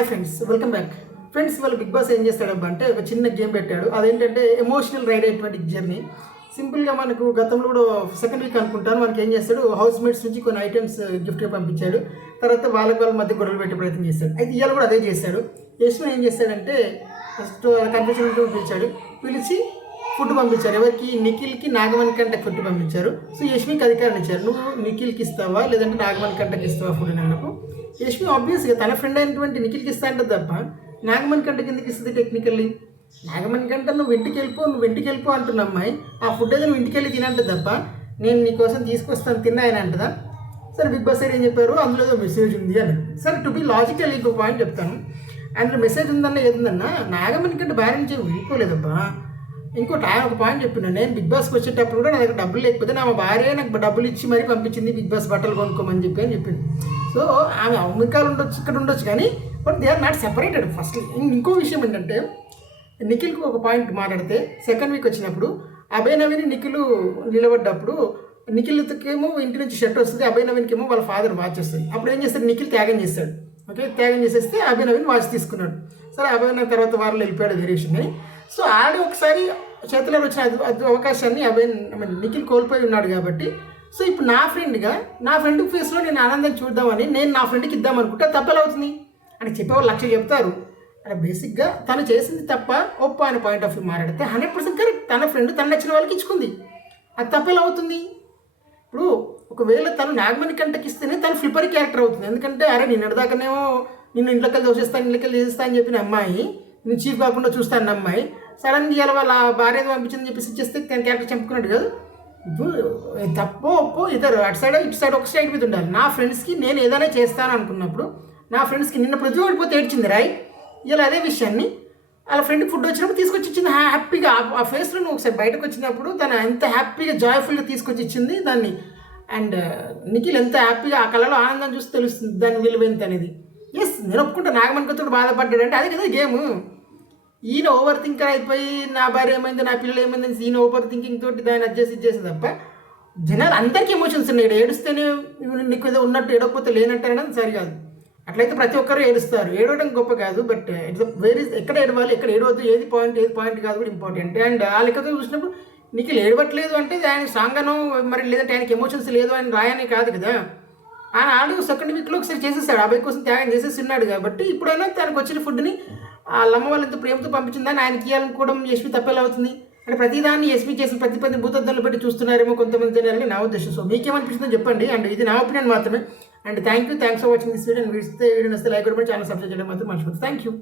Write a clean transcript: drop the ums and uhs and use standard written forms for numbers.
Hi friends, welcome back. Friends, వాళ్ళు big boss ఏం చేస్తాడబ్బా అంటే ఒక చిన్న గేమ్ పెట్టాడు. అదేంటంటే ఎమోషనల్ రైడ్ అయ్యేటువంటి జర్నీ. సింపుల్గా మనకు గతంలో కూడా సెకండ్ వీక్ అనుకుంటాను మనకి ఏం చేస్తాడు, హౌస్ మేట్స్ నుంచి కొన్ని ఐటమ్స్ గిఫ్ట్గా పంపించాడు. తర్వాత వాళ్ళ మధ్య గొడవలు పెట్టే ప్రయత్నం చేస్తాడు. అయితే ఇవాళ కూడా అదే చేశాడు. యశ్మి ఏం చేస్తాడంటే ఫస్ట్ కన్ఫ్యూషన్ పిలిచాడు, పిలిచి ఫుడ్ పంపించారు. ఎవరికి? నిఖిల్కి, నాగమణి కంటకి ఫుడ్ పంపించారు. సో యశ్మికి అధికారం ఇచ్చారు, నువ్వు నిఖిల్కి ఇస్తావా లేదంటే నాగమణి కంటకి ఇస్తావా ఫుడ్ అని అన్నప్పుడు యశ్మి ఆబ్వియస్గా తన ఫ్రెండ్ అయినటువంటి నిఖిల్కి ఇస్తా అంటే తప్ప నాగమణి కంటకి ఎందుకు ఇస్తుంది? టెక్నికల్లీ నాగమణి కంట నువ్వు ఇంటికి వెళ్ళిపో అంటున్న అమ్మాయి ఆ ఫుడ్ ఏదో నువ్వు ఇంటికి వెళ్ళి తినంటే తప్ప నేను నీకోసం తీసుకొస్తాను తిన్నా అని అంటదా? సరే, బిగ్ బాస్ సైడ్ ఏం చెప్పారు, అందులో ఏదో మెసేజ్ ఉంది అని. సరే, టు బి లాజికల్ ఇంకో పాయింట్ చెప్తాను. అందులో మెసేజ్ ఉందన్న ఏదుందన్నా నాగమణి కంటే భార్య నుంచి వెళ్ళిపోలేదబ్బా. ఇంకోటి ఆయన ఒక పాయింట్ చెప్పిన, నేను బిగ్ బాస్కి వచ్చేటప్పుడు కూడా నా దగ్గర డబ్బులు లేకపోతే నా భార్య నాకు డబ్బులు ఇచ్చి మరీ పంపించింది బిగ్ బాస్ బట్టలు కొనుక్కోమని చెప్పింది. సో ఆమె అమెరికాలో ఉండొచ్చు, ఇక్కడ ఉండొచ్చు, కానీ but they are not separated. First ఇంకో విషయం ఏంటంటే నిఖిల్కి ఒక పాయింట్ మాట్లాడితే సెకండ్ వీక్ వచ్చినప్పుడు అభయ్ నవీన్ నిఖిల్ నిలబడ్డప్పుడు నిఖిల్కేమో ఇంటి నుంచి షర్ట్ వస్తుంది, అభయ్ నవీన్కి ఏమో వాళ్ళ ఫాదర్ వాచ్ వస్తుంది. అప్పుడు ఏం చేస్తాడు, నిఖిల్ త్యాగం చేస్తాడు. ఓకే, త్యాగం చేసేస్తే అభయ్ నవీన్ వాచ్ తీసుకున్నాడు. సరే, అభయ్ నవీన్ తర్వాత వారిలో వెళ్ళిపోయాడు వేరియేషన్ అని. సో ఆడ ఒకసారి చేతిలో వచ్చిన అవకాశాన్ని నిఖిల్ కోల్పోయి ఉన్నాడు కాబట్టి, సో ఇప్పుడు నా ఫ్రెండ్ ఫేస్లో నేను ఆనందం చూద్దామని నేను నా ఫ్రెండ్కి ఇద్దామనుకుంటే తప్పేలా అవుతుంది అని చెప్పేవాళ్ళు 1,00,000 చెప్తారు. అంటే బేసిక్గా తను చేసింది తప్ప ఒప్ప అనే పాయింట్ ఆఫ్ వ్యూ మాట్లాడితే 100% కరెక్ట్. తన ఫ్రెండ్ తను నచ్చిన వాళ్ళకి ఇచ్చుకుంది, అది తప్పేలా అవుతుంది? ఇప్పుడు ఒకవేళ తను నాగమణి కంటకి ఇస్తేనే తను ఫ్లిప్పరీ క్యారెక్టర్ అవుతుంది. ఎందుకంటే అరే నేను ఎడదాకానేమో నిన్ను ఇంట్లోకి వెళ్ళి దోషిస్తాను, ఇంట్లోకి వెళ్ళి చేస్తాను అని చెప్పిన అమ్మాయి, నేను చీఫ్ కాకుండా చూస్తాను అమ్మాయి, సడన్గా ఇవాళ వాళ్ళ భార్య పంపించిందని చెప్పేసి ఇచ్చేస్తే తన క్యారెక్టర్ చంపుకున్నాడు కదా. ఇప్పుడు తప్పో ఒప్పో ఇద్దరు అటు సైడ్ ఒక సైడ్ మీద ఉండాలి. నా ఫ్రెండ్స్కి నేను ఏదైనా చేస్తాను అనుకున్నప్పుడు నా ఫ్రెండ్స్కి నిన్న ప్రతి ఓడిపోతే ఏడ్చింది రైట్. ఇలా అదే విషయాన్ని వాళ్ళ ఫ్రెండ్కి ఫుడ్ వచ్చినప్పుడు తీసుకొచ్చి ఇచ్చింది హ్యాపీగా. ఆ ఫేస్లో నువ్వు ఒకసారి బయటకు వచ్చినప్పుడు తను ఎంత హ్యాపీగా జాయ్ఫుల్గా తీసుకొచ్చి ఇచ్చింది దాన్ని. అండ్ నిఖిల్ ఎంత హ్యాపీగా ఆ కళలో ఆనందం చూసి తెలుస్తుంది దాని విలువ ఎంత అనేది. ఎస్, నేను ఒప్పుకుంటా నాగమణితో బాధపడ్డాడు అంటే అదే కదా గేమ్. ఈయన ఓవర్ థింకర్ అయిపోయి నా భార్య ఏమైంది, నా పిల్లలు ఏమైంది, ఈయన ఓవర్ థింకింగ్ తోటి దాన్ని ఇచ్చేసి తప్ప జనాలు అందరికీ ఎమోషన్స్ ఉన్నాయి. ఏడుస్తేనే నీకు ఏదో ఉన్నట్టు ఏడకపోతే లేనట్టు అనడం సరికాదు. అట్లయితే ప్రతి ఒక్కరు ఏడుస్తారు, ఏడవడం గొప్ప కాదు. బట్ ఇట్స్ వేరే ఎక్కడ ఏడవాలి, ఎక్కడ ఏడవద్దు, ఏది పాయింట్ కాదు కూడా ఇంపార్టెంట్. అండ్ ఆ లెక్కతో చూసినప్పుడు నీకు ఏడవట్లేదు అంటే ఆయన సాంగనో మరి లేదంటే ఆయనకి ఎమోషన్స్ లేదు అని రాయనే కాదు కదా. ఆయన ఆల్రెడీ సెకండ్ వీక్లో ఒకసారి చేసేసాడు, అబ్బాయి కోసం త్యాగం చేసేసి ఉన్నాడు కాబట్టి ఇప్పుడైనా తనకు వచ్చిన ఫుడ్ని వాళ్ళ అమ్మ వాళ్ళు ఎంత ప్రేమతో పంపించిందని ఆయనకి ఇవ్వాలనుకోవడం యశ్మి తప్పేలా అవుతుంది. అంటే ప్రతిదాన్ని యశ్మి చేసిన ప్రతి భూతద్దంలో పెట్టి చూస్తున్నారేమో కొంతమంది జనాలని నా ఉద్దేశం. సో మీకేమనిపిస్తుందో చెప్పండి. అండ్ ఇది నా ఒపీనియన్ మాత్రమే. And thanks for watching this video. Video వస్తే లైక్ కూడా ఛానల్ సబ్స్క్రైబ్ చేయడం మాత్రం మర్చిపోతుంది. Thank you.